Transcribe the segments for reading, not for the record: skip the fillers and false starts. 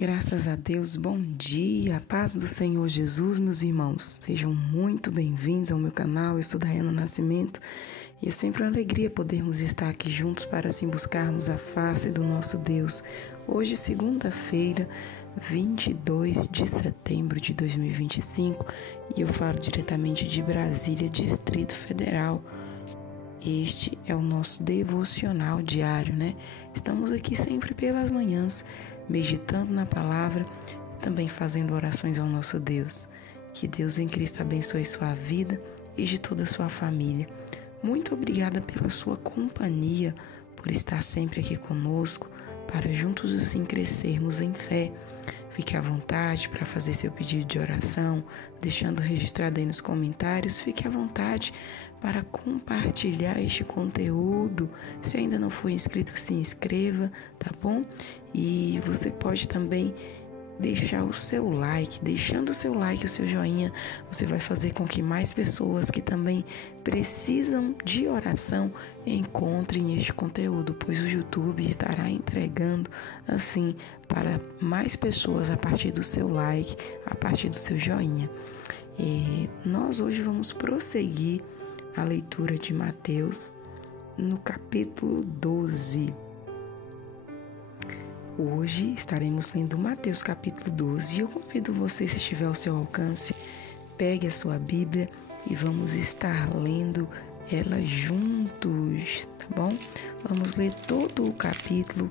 Graças a Deus, bom dia, a paz do Senhor Jesus, meus irmãos. Sejam muito bem-vindos ao meu canal, eu sou Daiana Nascimento e é sempre uma alegria podermos estar aqui juntos para assim buscarmos a face do nosso Deus. Hoje, segunda-feira, 22 de setembro de 2025, e eu falo diretamente de Brasília, Distrito Federal. Este é o nosso devocional diário, né? Estamos aqui sempre pelas manhãs, meditando na palavra, também fazendo orações ao nosso Deus. Que Deus em Cristo abençoe sua vida e de toda a sua família. Muito obrigada pela sua companhia, por estar sempre aqui conosco, para juntos assim crescermos em fé. Fique à vontade para fazer seu pedido de oração, deixando registrado aí nos comentários. Fique à vontade para compartilhar este conteúdo. Se ainda não for inscrito, se inscreva, tá bom? E você pode também deixar o seu like. Deixando o seu like, o seu joinha, você vai fazer com que mais pessoas que também precisam de oração encontrem este conteúdo, pois o YouTube estará entregando assim para mais pessoas a partir do seu like, a partir do seu joinha. E nós hoje vamos prosseguir a leitura de Mateus no capítulo 12. Hoje estaremos lendo Mateus capítulo 12 e eu convido você, se estiver ao seu alcance, pegue a sua Bíblia e vamos estar lendo ela juntos, tá bom? Vamos ler todo o capítulo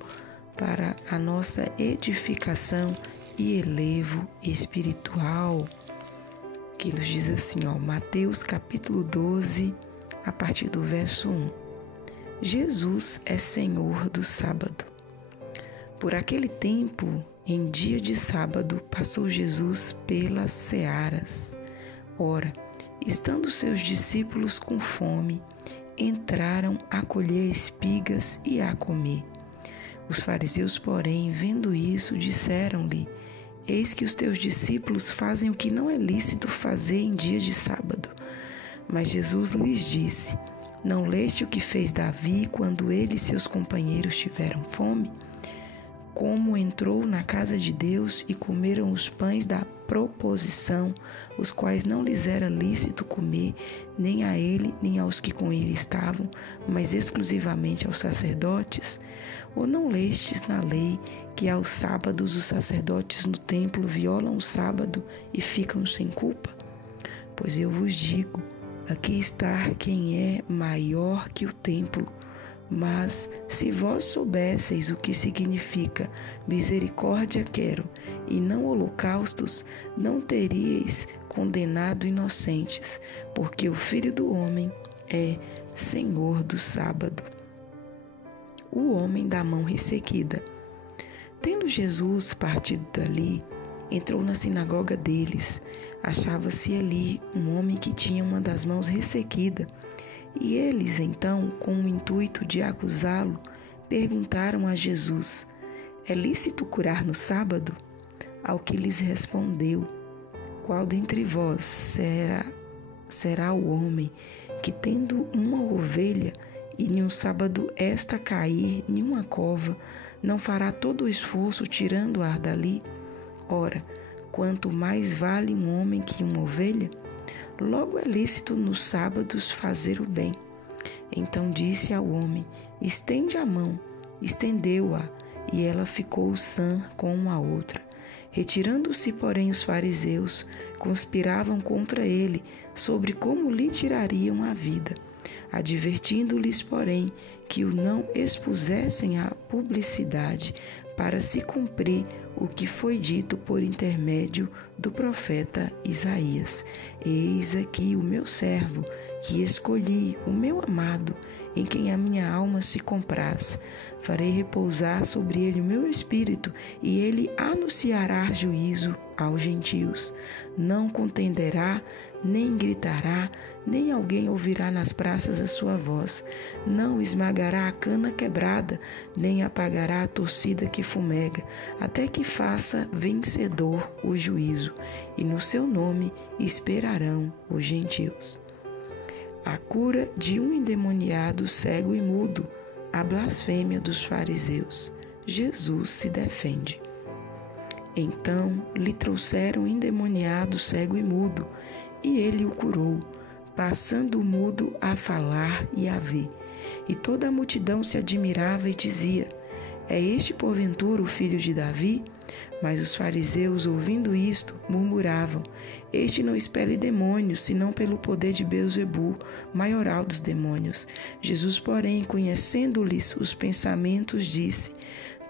para a nossa edificação e elevo espiritual, que nos diz assim, Mateus capítulo 12, a partir do verso 1. Jesus é Senhor do sábado. Por aquele tempo, em dia de sábado, passou Jesus pelas searas. Ora, estando seus discípulos com fome, entraram a colher espigas e a comer. Os fariseus, porém, vendo isso, disseram-lhe: Eis que os teus discípulos fazem o que não é lícito fazer em dia de sábado. Mas Jesus lhes disse: Não leste o que fez Davi quando ele e seus companheiros tiveram fome? Como entrou na casa de Deus e comeram os pães da proposição, os quais não lhes era lícito comer, nem a ele, nem aos que com ele estavam, mas exclusivamente aos sacerdotes? Ou não lestes na lei que aos sábados os sacerdotes no templo violam o sábado e ficam sem culpa? Pois eu vos digo, aqui está quem é maior que o templo. Mas se vós soubesseis o que significa misericórdia quero e não holocaustos, não teríeis condenado inocentes, porque o Filho do Homem é Senhor do sábado. O homem da mão ressequida. Tendo Jesus partido dali, entrou na sinagoga deles. Achava-se ali um homem que tinha uma das mãos ressequida. E eles, então, com o intuito de acusá-lo, perguntaram a Jesus: É lícito curar no sábado? Ao que lhes respondeu: Qual dentre vós será o homem que, tendo uma ovelha, e em um sábado esta cair em uma cova, não fará todo o esforço tirando-a dali? Ora, quanto mais vale um homem que uma ovelha? Logo é lícito nos sábados fazer o bem. Então disse ao homem: Estende a mão. Estendeu-a, e ela ficou sã como a outra. Retirando-se, porém, os fariseus, conspiravam contra ele sobre como lhe tirariam a vida, advertindo-lhes, porém, que o não expusessem à publicidade, para se cumprir o que foi dito por intermédio do profeta Isaías: Eis aqui o meu servo, que escolhi, o meu amado, em quem a minha alma se compraz. Farei repousar sobre ele o meu espírito, e ele anunciará juízo aos gentios. Não contenderá, nem gritará, nem alguém ouvirá nas praças a sua voz. Não esmagará a cana quebrada, nem apagará a torcida que fumega, até que faça vencedor o juízo, e no seu nome esperarão os gentios. A cura de um endemoniado cego e mudo, a blasfêmia dos fariseus. Jesus se defende. Então lhe trouxeram um endemoniado cego e mudo, e ele o curou, passando o mudo a falar e a ver. E toda a multidão se admirava e dizia: é este porventura o filho de Davi? Mas os fariseus, ouvindo isto, murmuravam: este não expele demônios, senão pelo poder de Beelzebu, maioral dos demônios. Jesus, porém, conhecendo-lhes os pensamentos, disse: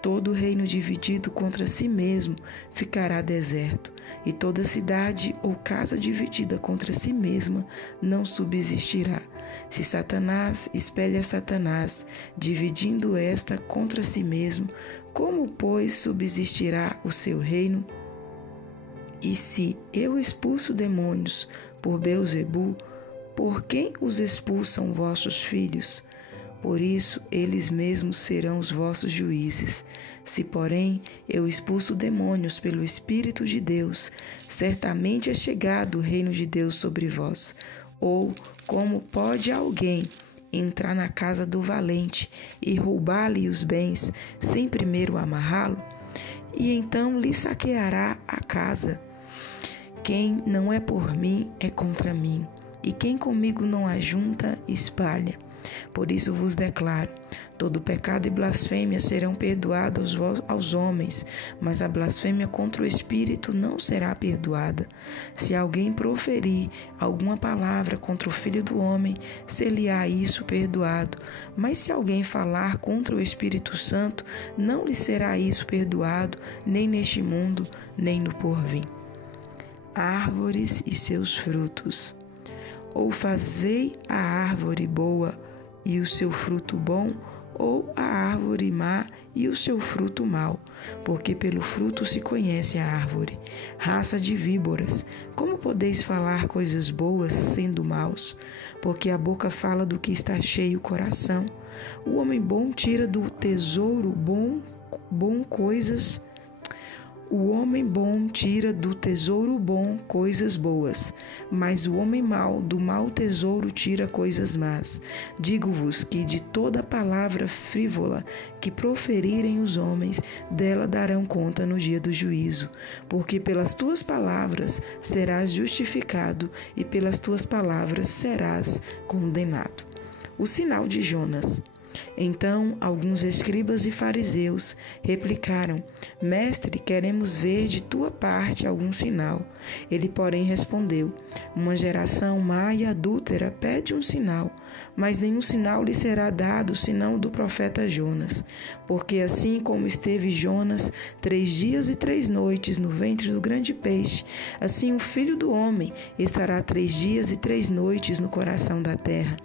todo reino dividido contra si mesmo ficará deserto, e toda cidade ou casa dividida contra si mesma não subsistirá. Se Satanás espelha Satanás, dividindo esta contra si mesmo, como, pois, subsistirá o seu reino? E se eu expulso demônios por Beelzebu, por quem os expulsam vossos filhos? Por isso, eles mesmos serão os vossos juízes. Se, porém, eu expulso demônios pelo Espírito de Deus, certamente é chegado o reino de Deus sobre vós. Ou, como pode alguém entrar na casa do valente e roubar-lhe os bens, sem primeiro amarrá-lo? E então lhe saqueará a casa. Quem não é por mim é contra mim, e quem comigo não ajunta, espalha. Por isso vos declaro: todo pecado e blasfêmia serão perdoados aos homens, mas a blasfêmia contra o Espírito não será perdoada. Se alguém proferir alguma palavra contra o Filho do Homem, ser-lhe-á isso perdoado. Mas se alguém falar contra o Espírito Santo, não lhe será isso perdoado, nem neste mundo, nem no porvir. Árvores e seus frutos. Ou fazei a árvore boa e o seu fruto bom, ou a árvore má e o seu fruto mau, porque pelo fruto se conhece a árvore. Raça de víboras, como podeis falar coisas boas sendo maus? Porque a boca fala do que está cheio o coração. O homem bom tira do tesouro bom coisas. O homem bom tira do tesouro bom coisas boas, mas o homem mau do mau tesouro tira coisas más. Digo-vos que de toda palavra frívola que proferirem os homens, dela darão conta no dia do juízo. Porque pelas tuas palavras serás justificado e pelas tuas palavras serás condenado. O sinal de Jonas. Então alguns escribas e fariseus replicaram: Mestre, queremos ver de tua parte algum sinal. Ele, porém, respondeu: uma geração má e adúltera pede um sinal, mas nenhum sinal lhe será dado senão o do profeta Jonas. Porque assim como esteve Jonas 3 dias e 3 noites no ventre do grande peixe, assim o Filho do Homem estará 3 dias e 3 noites no coração da terra.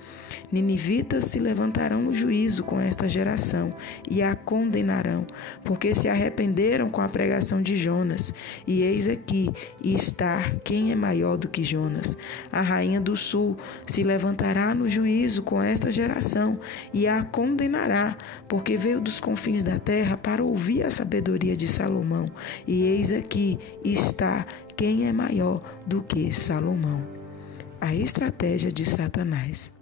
Ninivitas se levantarão no juízo com esta geração e a condenarão, porque se arrependeram com a pregação de Jonas. E eis aqui está quem é maior do que Jonas. A rainha do sul se levantará no juízo com esta geração e a condenará, porque veio dos confins da terra para ouvir a sabedoria de Salomão. E eis aqui está quem é maior do que Salomão. A estratégia de Satanás.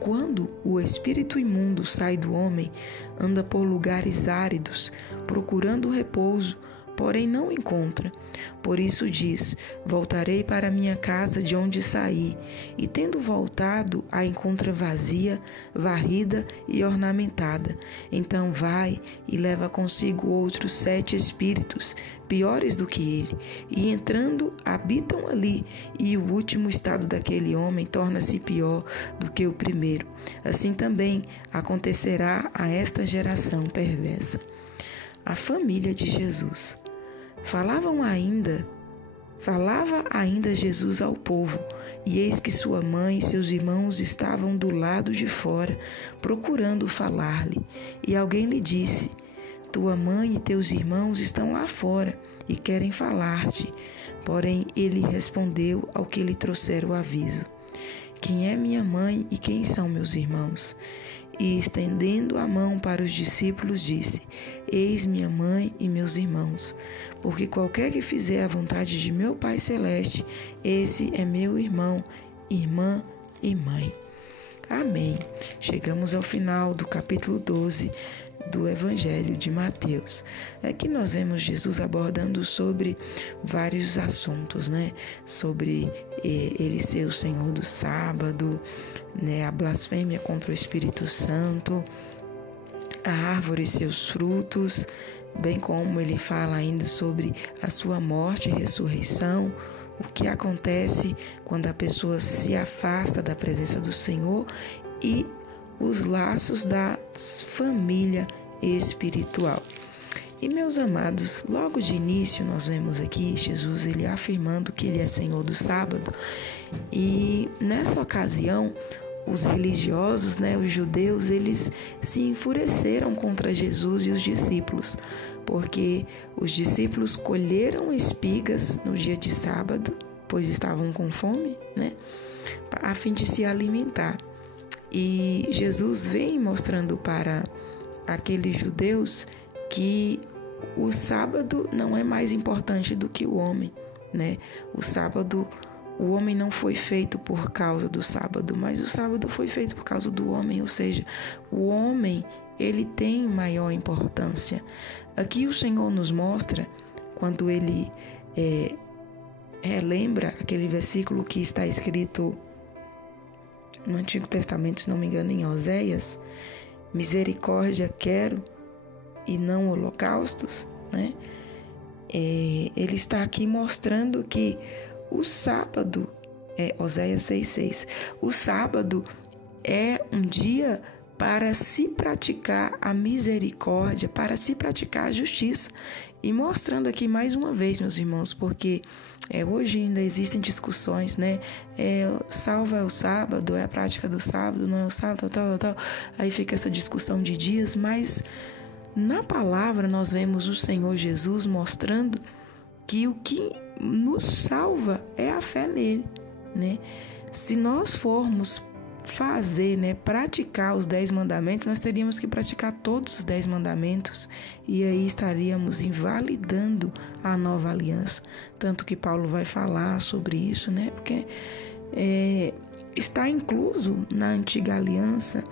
Quando o espírito imundo sai do homem, anda por lugares áridos, procurando repouso, porém não encontra. Por isso diz: voltarei para minha casa de onde saí, e tendo voltado, a encontra vazia, varrida e ornamentada. Então vai e leva consigo outros 7 espíritos, piores do que ele, e entrando, habitam ali, e o último estado daquele homem torna-se pior do que o primeiro. Assim também acontecerá a esta geração perversa. A família de Jesus. Falava ainda Jesus ao povo, e eis que sua mãe e seus irmãos estavam do lado de fora, procurando falar-lhe. E alguém lhe disse: tua mãe e teus irmãos estão lá fora e querem falar-te. Porém ele respondeu ao que lhe trouxeram o aviso: quem é minha mãe e quem são meus irmãos? E estendendo a mão para os discípulos, disse: eis minha mãe e meus irmãos, porque qualquer que fizer a vontade de meu Pai Celeste, esse é meu irmão, irmã e mãe. Amém. Chegamos ao final do capítulo 12 do Evangelho de Mateus. Aqui nós vemos Jesus abordando sobre vários assuntos, né? Sobre ele ser o Senhor do sábado, né? A blasfêmia contra o Espírito Santo, a árvore e seus frutos, bem como ele fala ainda sobre a sua morte e ressurreição, o que acontece quando a pessoa se afasta da presença do Senhor e os laços da família espiritual. E meus amados, logo de início nós vemos aqui Jesus ele afirmando que ele é Senhor do sábado, e nessa ocasião os religiosos, os judeus, eles se enfureceram contra Jesus e os discípulos, porque os discípulos colheram espigas no dia de sábado, pois estavam com fome, a fim de se alimentar. E Jesus vem mostrando para aqueles judeus que o sábado não é mais importante do que o homem, O sábado, o homem não foi feito por causa do sábado, mas o sábado foi feito por causa do homem, ou seja, o homem, ele tem maior importância. Aqui o Senhor nos mostra, quando ele relembra aquele versículo que está escrito no Antigo Testamento, se não me engano, em Oséias: misericórdia quero e não holocaustos, Ele está aqui mostrando que o sábado, Oséias 6,6, o sábado é um dia para se praticar a misericórdia, para se praticar a justiça. E mostrando aqui mais uma vez, meus irmãos, porque hoje ainda existem discussões, salvo é o sábado, é a prática do sábado, não é o sábado, tal. Aí fica essa discussão de dias, mas na palavra nós vemos o Senhor Jesus mostrando que o que nos salva é a fé nele, Se nós formos fazer, praticar os 10 mandamentos, nós teríamos que praticar todos os 10 mandamentos, e aí estaríamos invalidando a nova aliança. Tanto que Paulo vai falar sobre isso, porque está incluso na antiga aliança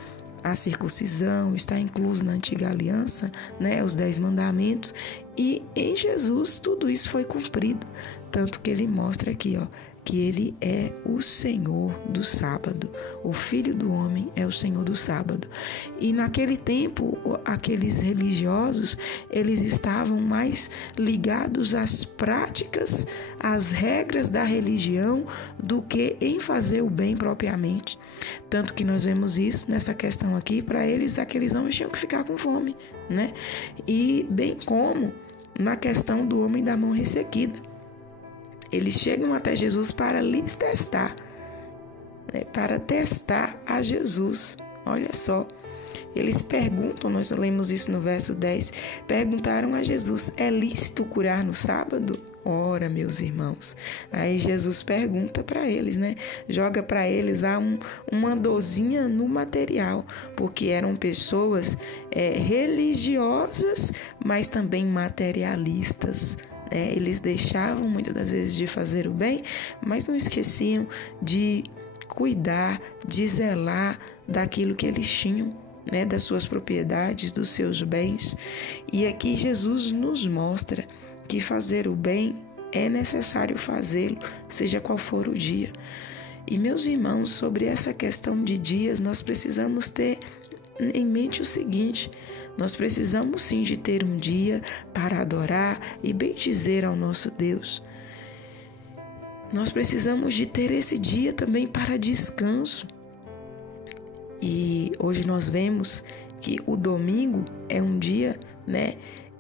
a circuncisão, está incluso na antiga aliança, os 10 mandamentos, e em Jesus tudo isso foi cumprido. Tanto que ele mostra aqui, que ele é o Senhor do sábado. O Filho do Homem é o Senhor do sábado. E naquele tempo, aqueles religiosos, eles estavam mais ligados às práticas, às regras da religião, do que em fazer o bem propriamente. Tanto que nós vemos isso nessa questão aqui, para eles, aqueles homens tinham que ficar com fome, E bem como na questão do homem da mão ressequida. Eles chegam até Jesus para lhes testar, para testar a Jesus. Olha só, eles perguntam, nós lemos isso no verso 10, perguntaram a Jesus: é lícito curar no sábado? Ora, meus irmãos, aí Jesus pergunta para eles, joga para eles uma dorzinha no material, porque eram pessoas religiosas, mas também materialistas. Eles deixavam muitas das vezes de fazer o bem, mas não esqueciam de cuidar, de zelar daquilo que eles tinham, das suas propriedades, dos seus bens. E aqui Jesus nos mostra que fazer o bem é necessário fazê-lo, seja qual for o dia. E meus irmãos, sobre essa questão de dias, nós precisamos ter em mente o seguinte: nós precisamos sim de ter um dia para adorar e bendizer ao nosso Deus. Nós precisamos de ter esse dia também para descanso. E hoje nós vemos que o domingo é um dia,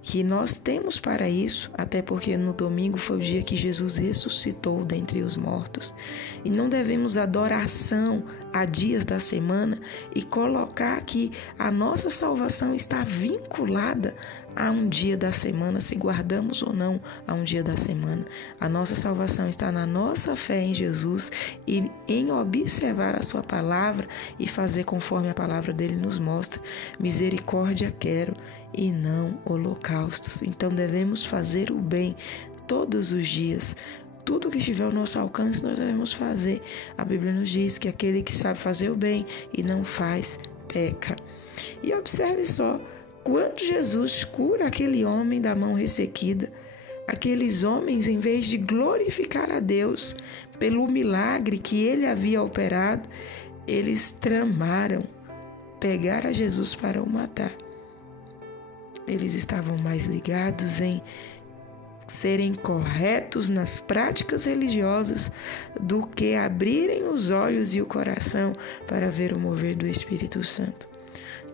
que nós temos para isso, até porque no domingo foi o dia que Jesus ressuscitou dentre os mortos. E não devemos adoração a dias da semana e colocar que a nossa salvação está vinculada a um dia da semana, se guardamos ou não a um dia da semana. A nossa salvação está na nossa fé em Jesus e em observar a sua palavra e fazer conforme a palavra dele nos mostra. Misericórdia quero e não holocaustos. Então devemos fazer o bem todos os dias. Tudo que estiver ao nosso alcance nós devemos fazer. A Bíblia nos diz que aquele que sabe fazer o bem e não faz, peca. E observe só, Quando Jesus cura aquele homem da mão ressequida, aqueles homens, em vez de glorificar a Deus pelo milagre que ele havia operado, eles tramaram pegar a Jesus para o matar. Eles estavam mais ligados em serem corretos nas práticas religiosas do que abrirem os olhos e o coração para ver o mover do Espírito Santo.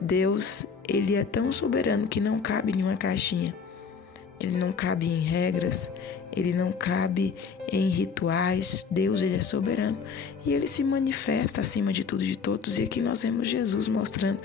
Deus, ele é tão soberano que não cabe em uma caixinha. Ele não cabe em regras, ele não cabe em rituais. Deus, ele é soberano e ele se manifesta acima de tudo e de todos. E aqui nós vemos Jesus mostrando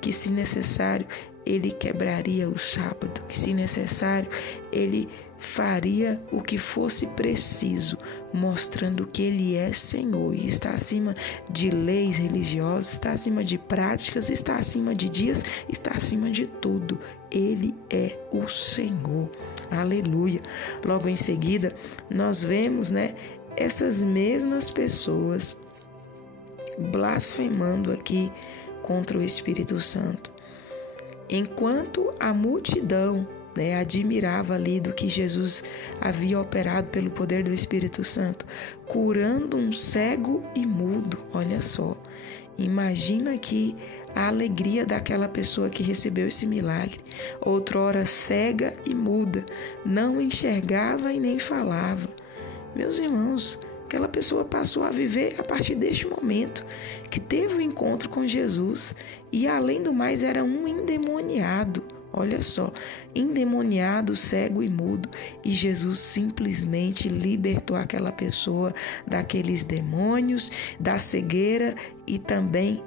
que, se necessário, ele quebraria o sábado, que, se necessário, ele faria o que fosse preciso, mostrando que ele é Senhor e está acima de leis religiosas, está acima de práticas, está acima de dias, está acima de tudo. Ele é o Senhor. Aleluia. Logo em seguida, nós vemos, essas mesmas pessoas blasfemando aqui contra o Espírito Santo. Enquanto a multidão admirava ali do que Jesus havia operado pelo poder do Espírito Santo, curando um cego e mudo. Olha só, imagina aqui a alegria daquela pessoa que recebeu esse milagre. Outrora cega e muda, não enxergava e nem falava. Meus irmãos, aquela pessoa passou a viver a partir deste momento, que teve o encontro com Jesus e, além do mais, era um endemoniado. Olha só, endemoniado, cego e mudo. E Jesus simplesmente libertou aquela pessoa daqueles demônios, da cegueira e também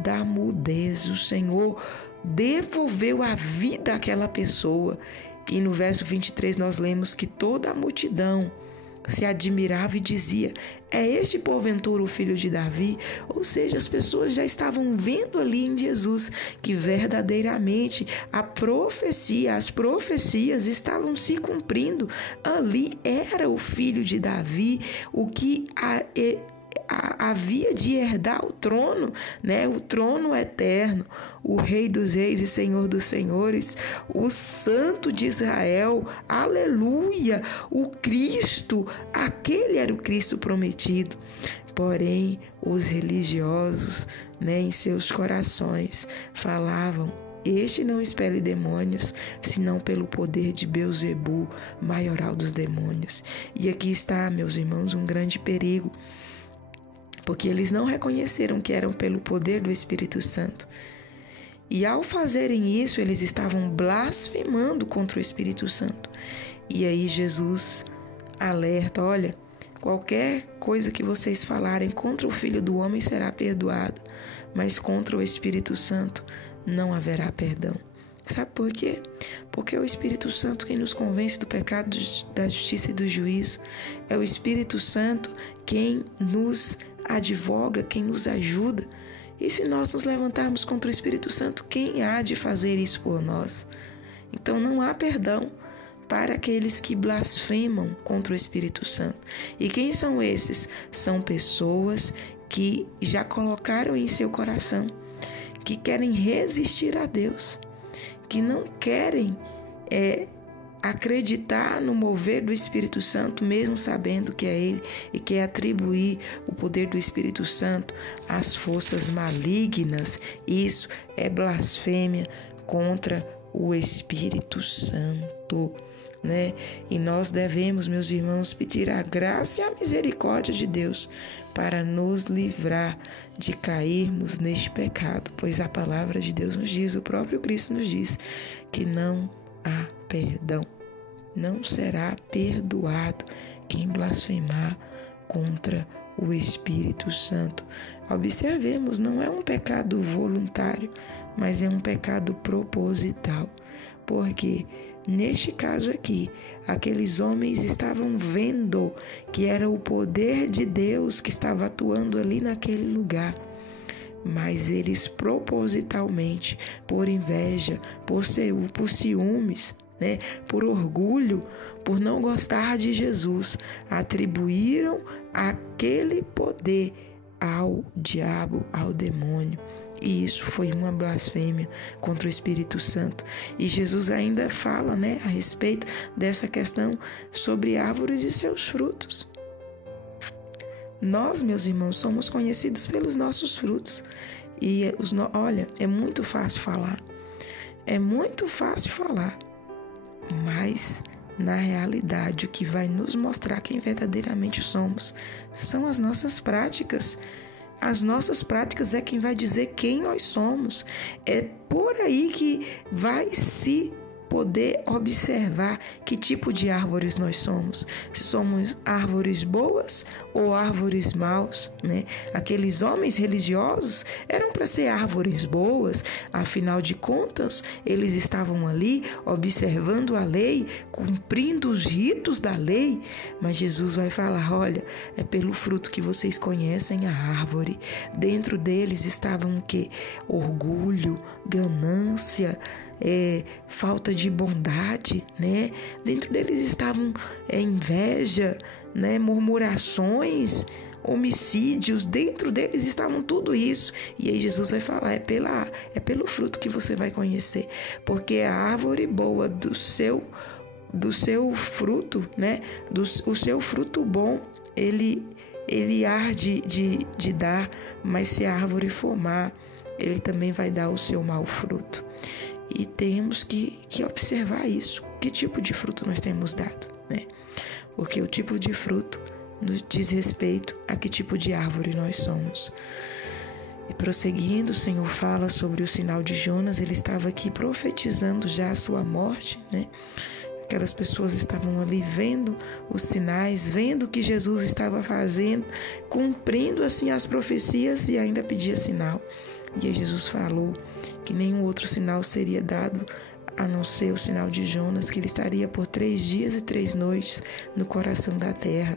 da mudez. O Senhor devolveu a vida àquela pessoa. E no verso 23 nós lemos que toda a multidão se admirava e dizia: é este porventura o filho de Davi? Ou seja, as pessoas já estavam vendo ali em Jesus que verdadeiramente as profecias estavam se cumprindo. Ali era o filho de Davi, o que havia de herdar o trono, o trono eterno, o Rei dos Reis e Senhor dos Senhores, o Santo de Israel, aleluia, o Cristo, aquele era o Cristo prometido. Porém, os religiosos, em seus corações falavam: este não expele demônios, senão pelo poder de Belzebu, maioral dos demônios. E aqui está, meus irmãos, um grande perigo, porque eles não reconheceram que eram pelo poder do Espírito Santo. E ao fazerem isso, eles estavam blasfemando contra o Espírito Santo. E aí Jesus alerta: olha, qualquer coisa que vocês falarem contra o Filho do Homem será perdoada, mas contra o Espírito Santo não haverá perdão. Sabe por quê? Porque é o Espírito Santo quem nos convence do pecado, da justiça e do juízo. É o Espírito Santo quem nos advoga, quem nos ajuda. E se nós nos levantarmos contra o Espírito Santo, quem há de fazer isso por nós? Então não há perdão para aqueles que blasfemam contra o Espírito Santo. E quem são esses? São pessoas que já colocaram em seu coração que querem resistir a Deus, que não querem acreditar no mover do Espírito Santo, mesmo sabendo que é Ele, e quer atribuir o poder do Espírito Santo às forças malignas. Isso é blasfêmia contra o Espírito Santo, E nós devemos, meus irmãos, pedir a graça e a misericórdia de Deus para nos livrar de cairmos neste pecado, pois a palavra de Deus nos diz, o próprio Cristo nos diz, que não há perdão. Não será perdoado quem blasfemar contra o Espírito Santo. Observemos, não é um pecado voluntário, mas é um pecado proposital. Porque neste caso aqui, aqueles homens estavam vendo que era o poder de Deus que estava atuando ali naquele lugar. Mas eles propositalmente, por inveja, por ciúmes, por orgulho, por não gostar de Jesus, atribuíram aquele poder ao diabo, ao demônio. E isso foi uma blasfêmia contra o Espírito Santo. E Jesus ainda fala, a respeito dessa questão sobre árvores e seus frutos. Nós, meus irmãos, somos conhecidos pelos nossos frutos. E olha, é muito fácil falar. É muito fácil falar. Mas, na realidade, o que vai nos mostrar quem verdadeiramente somos são as nossas práticas. As nossas práticas é quem vai dizer quem nós somos. É por aí que vai se poder observar que tipo de árvores nós somos. Se somos árvores boas ou árvores maus, Aqueles homens religiosos eram para ser árvores boas, afinal de contas, eles estavam ali observando a lei, cumprindo os ritos da lei, mas Jesus vai falar, olha, é pelo fruto que vocês conhecem a árvore. Dentro deles estavam o quê? Orgulho, ganância, falta de bondade, Dentro deles estavam inveja, murmurações, homicídios, dentro deles estavam tudo isso. E aí Jesus vai falar, é pelo fruto que você vai conhecer, porque a árvore boa do seu fruto, o seu fruto bom, ele há de dar, mas se a árvore for má, ele também vai dar o seu mau fruto. E temos que observar isso. Que tipo de fruto nós temos dado, Porque o tipo de fruto nos diz respeito a que tipo de árvore nós somos. E prosseguindo, o Senhor fala sobre o sinal de Jonas. Ele estava aqui profetizando já a sua morte, Aquelas pessoas estavam ali vendo os sinais, vendo o que Jesus estava fazendo, cumprindo assim as profecias e ainda pedia sinal. E aí Jesus falou que nenhum outro sinal seria dado a não ser o sinal de Jonas, que ele estaria por 3 dias e 3 noites no coração da terra.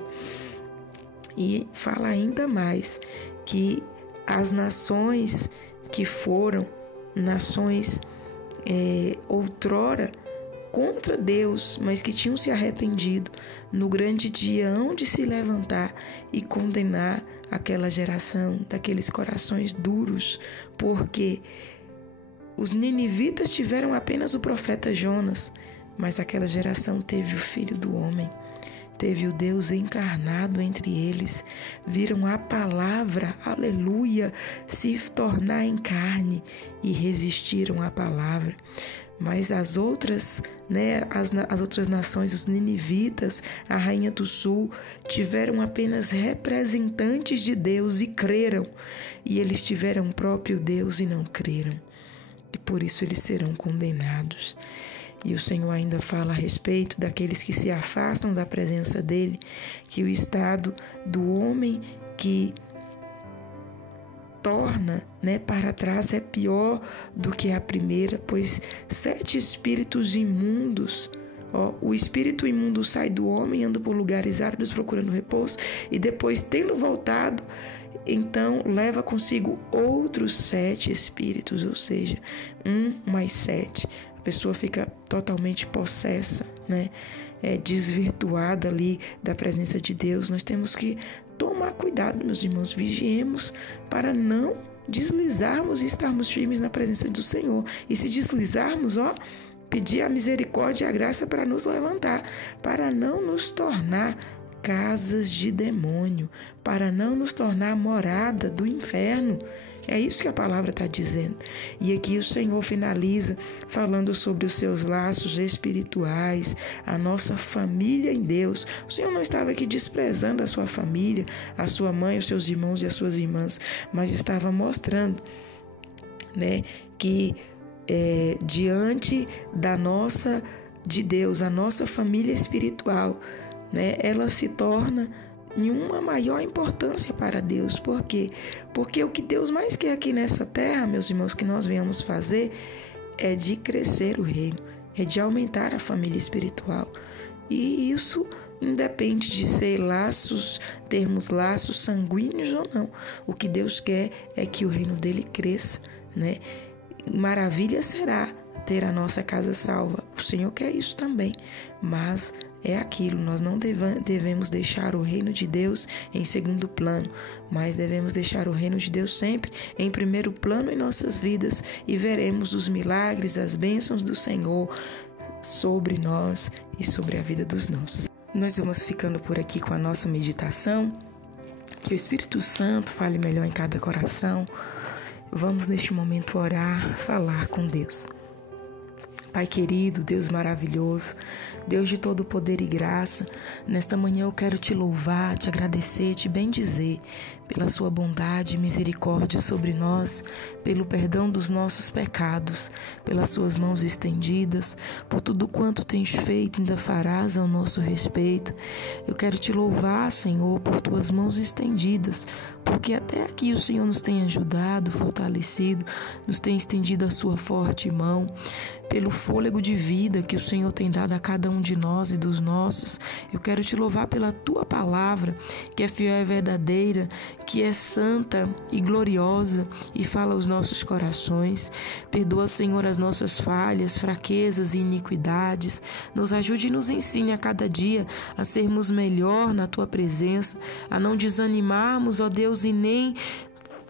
E fala ainda mais que as nações que foram nações outrora contra Deus, mas que tinham se arrependido, no grande dia hão de se levantar e condenar aquela geração daqueles corações duros, porque os ninivitas tiveram apenas o profeta Jonas, mas aquela geração teve o Filho do Homem, teve o Deus encarnado entre eles, viram a palavra, aleluia, se tornar em carne e resistiram à palavra. Mas as outras, as outras nações, os ninivitas, a rainha do sul, tiveram apenas representantes de Deus e creram. E eles tiveram o próprio Deus e não creram. E por isso eles serão condenados. E o Senhor ainda fala a respeito daqueles que se afastam da presença dele, que o estado do homem que torna para trás é pior do que a primeira, pois 7 espíritos imundos, o espírito imundo sai do homem, anda por lugares áridos procurando repouso, e depois, tendo voltado, então leva consigo outros 7 espíritos, ou seja, 1 mais 7. A pessoa fica totalmente possessa, desvirtuada ali da presença de Deus. Nós temos que tomar cuidado, meus irmãos, vigiemos para não deslizarmos e estarmos firmes na presença do Senhor. E se deslizarmos, pedir a misericórdia e a graça para nos levantar, para não nos tornar casas de demônio, para não nos tornar morada do inferno. É isso que a palavra está dizendo. E aqui o Senhor finaliza falando sobre os seus laços espirituais, a nossa família em Deus. O Senhor não estava aqui desprezando a sua família, a sua mãe, os seus irmãos e as suas irmãs, mas estava mostrando, que diante de Deus, a nossa família espiritual, ela se torna em uma maior importância para Deus. Por quê? Porque o que Deus mais quer aqui nessa terra, meus irmãos, que nós venhamos fazer é de crescer o reino, é de aumentar a família espiritual. E isso independe de ser termos laços sanguíneos ou não. O que Deus quer é que o reino dele cresça, Maravilha será ter a nossa casa salva. O Senhor quer isso também, mas é aquilo, nós não devemos deixar o reino de Deus em segundo plano, mas devemos deixar o reino de Deus sempre em primeiro plano em nossas vidas, e veremos os milagres, as bênçãos do Senhor sobre nós e sobre a vida dos nossos. Nós vamos ficando por aqui com a nossa meditação. Que o Espírito Santo fale melhor em cada coração. Vamos neste momento orar, falar com Deus. Pai querido, Deus maravilhoso, Deus de todo poder e graça, nesta manhã eu quero te louvar, te agradecer, te bendizer pela sua bondade e misericórdia sobre nós, pelo perdão dos nossos pecados, pelas suas mãos estendidas, por tudo quanto tens feito e ainda farás ao nosso respeito. Eu quero te louvar, Senhor, por tuas mãos estendidas, porque até aqui o Senhor nos tem ajudado, fortalecido, nos tem estendido a sua forte mão, pelo fôlego de vida que o Senhor tem dado a cada um de nós e dos nossos. Eu quero te louvar pela tua palavra, que é fiel e verdadeira, que é santa e gloriosa e fala aos nossos corações. Perdoa, Senhor, as nossas falhas, fraquezas e iniquidades. Nos ajude e nos ensine a cada dia a sermos melhor na tua presença, a não desanimarmos, ó Deus, e nem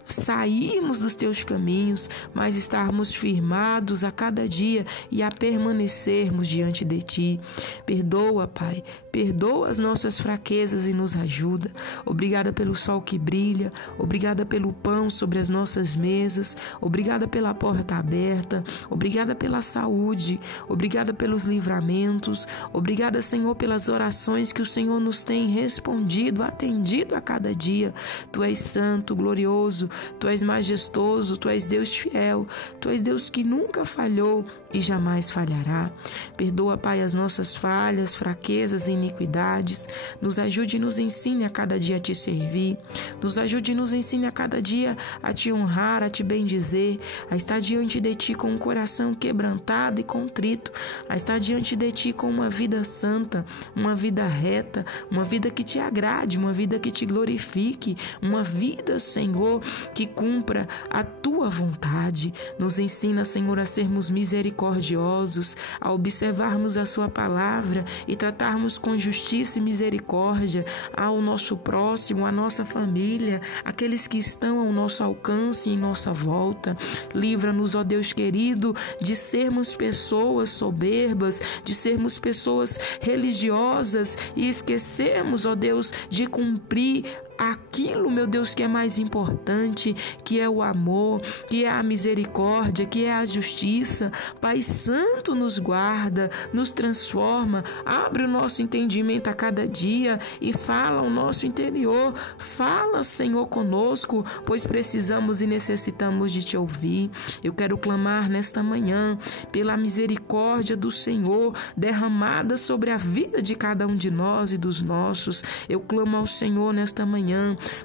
sairmos dos teus caminhos, mas estarmos firmados a cada dia e a permanecermos diante de ti. Perdoa, Pai, perdoa as nossas fraquezas e nos ajuda. Obrigada pelo sol que brilha, obrigada pelo pão sobre as nossas mesas, obrigada pela porta aberta, obrigada pela saúde, obrigada pelos livramentos, obrigada, Senhor, pelas orações que o Senhor nos tem respondido, atendido a cada dia. Tu és santo, glorioso, Tu és majestoso, Tu és Deus fiel, Tu és Deus que nunca falhou e jamais falhará. Perdoa, Pai, as nossas falhas, fraquezas e iniquidades. Nos ajude e nos ensine a cada dia a Te servir. Nos ajude e nos ensine a cada dia a Te honrar, a Te bendizer, a estar diante de Ti com um coração quebrantado e contrito, a estar diante de Ti com uma vida santa, uma vida reta, uma vida que Te agrade, uma vida que Te glorifique, uma vida, Senhor, que cumpra a Tua vontade. Nos ensina, Senhor, a sermos misericordiosos, a observarmos a Sua palavra e tratarmos com justiça e misericórdia ao nosso próximo, à nossa família, aqueles que estão ao nosso alcance e em nossa volta. Livra-nos, ó Deus querido, de sermos pessoas soberbas, de sermos pessoas religiosas e esquecermos, ó Deus, de cumprir aquilo, meu Deus, que é mais importante, que é o amor, que é a misericórdia, que é a justiça. Pai Santo, nos guarda, nos transforma, abre o nosso entendimento a cada dia e fala ao nosso interior. Fala, Senhor, conosco, pois precisamos e necessitamos de Te ouvir. Eu quero clamar nesta manhã pela misericórdia do Senhor derramada sobre a vida de cada um de nós e dos nossos. Eu clamo ao Senhor nesta manhã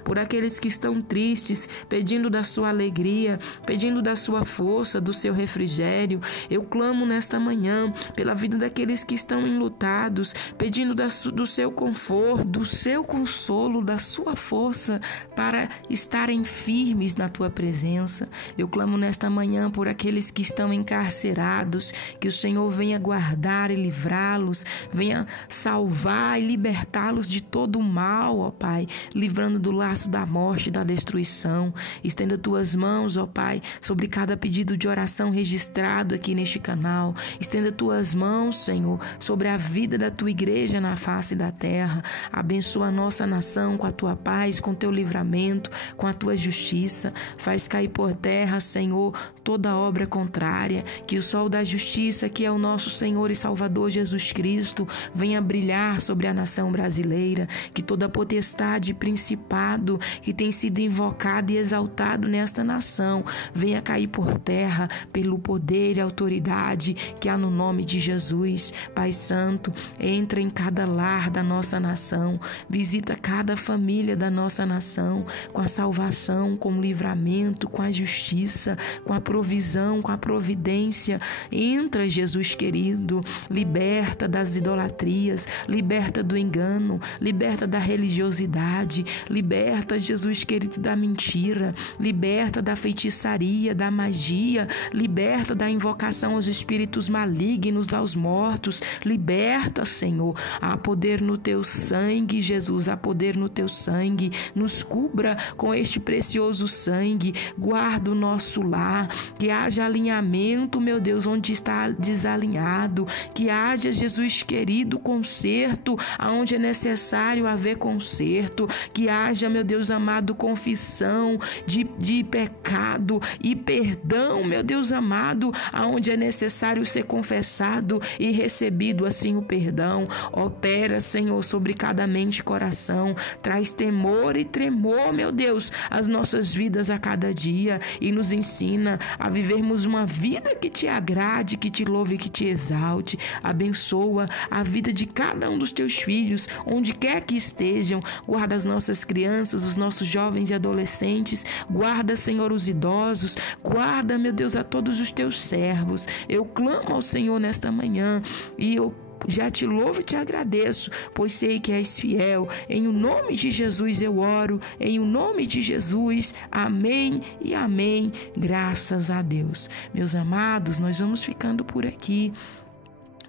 por aqueles que estão tristes, pedindo da sua alegria, pedindo da sua força, do seu refrigério. Eu clamo nesta manhã pela vida daqueles que estão enlutados, pedindo do seu conforto, do seu consolo, da sua força para estarem firmes na Tua presença. Eu clamo nesta manhã por aqueles que estão encarcerados, que o Senhor venha guardar e livrá-los, venha salvar e libertá-los de todo o mal, ó Pai, livrando do laço da morte e da destruição. Estenda Tuas mãos, ó Pai, sobre cada pedido de oração registrado aqui neste canal. Estenda Tuas mãos, Senhor, sobre a vida da Tua igreja na face da terra. Abençoa a nossa nação com a Tua paz, com Teu livramento, com a Tua justiça. Faz cair por terra, Senhor, toda obra contrária. Que o sol da justiça, que é o nosso Senhor e Salvador Jesus Cristo, venha brilhar sobre a nação brasileira. Que toda potestade e principado que tem sido invocado e exaltado nesta nação venha cair por terra pelo poder e autoridade que há no nome de Jesus. Pai Santo, entra em cada lar da nossa nação, visita cada família da nossa nação com a salvação, com o livramento, com a justiça, com a provisão, com a providência. Entra, Jesus querido, liberta das idolatrias, liberta do engano, liberta da religiosidade, liberta, Jesus querido, da mentira, liberta da feitiçaria, da magia, liberta da invocação aos espíritos malignos, aos mortos, liberta, Senhor. Há poder no teu sangue, Jesus, há poder no teu sangue. Nos cubra com este precioso sangue, guarda o nosso lar, que haja alinhamento, meu Deus, onde está desalinhado, que haja, Jesus querido, conserto aonde é necessário haver conserto, que haja, meu Deus amado, confissão de pecado e perdão, meu Deus amado, aonde é necessário ser confessado e recebido assim o perdão. Opera, Senhor, sobre cada mente e coração, traz temor e tremor, meu Deus, às nossas vidas a cada dia e nos ensina a vivermos uma vida que te agrade, que te louve e que te exalte. Abençoa a vida de cada um dos teus filhos, onde quer que estejam. Guarda as nossas crianças, os nossos jovens e adolescentes. Guarda, Senhor, os idosos. Guarda, meu Deus, a todos os teus servos. Eu clamo ao Senhor nesta manhã e eu já te louvo e te agradeço, pois sei que és fiel. Em o nome de Jesus eu oro, em o nome de Jesus, amém e amém. Graças a Deus. Meus amados, nós vamos ficando por aqui.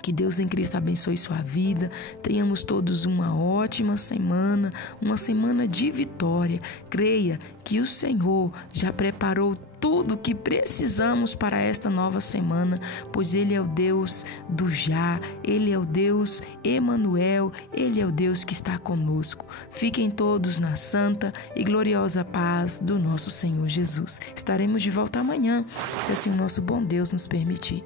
Que Deus em Cristo abençoe sua vida. Tenhamos todos uma ótima semana, uma semana de vitória. Creia que o Senhor já preparou tudo o que precisamos para esta nova semana, pois Ele é o Deus do já, Ele é o Deus Emanuel, Ele é o Deus que está conosco. Fiquem todos na santa e gloriosa paz do nosso Senhor Jesus. Estaremos de volta amanhã, se assim o nosso bom Deus nos permitir.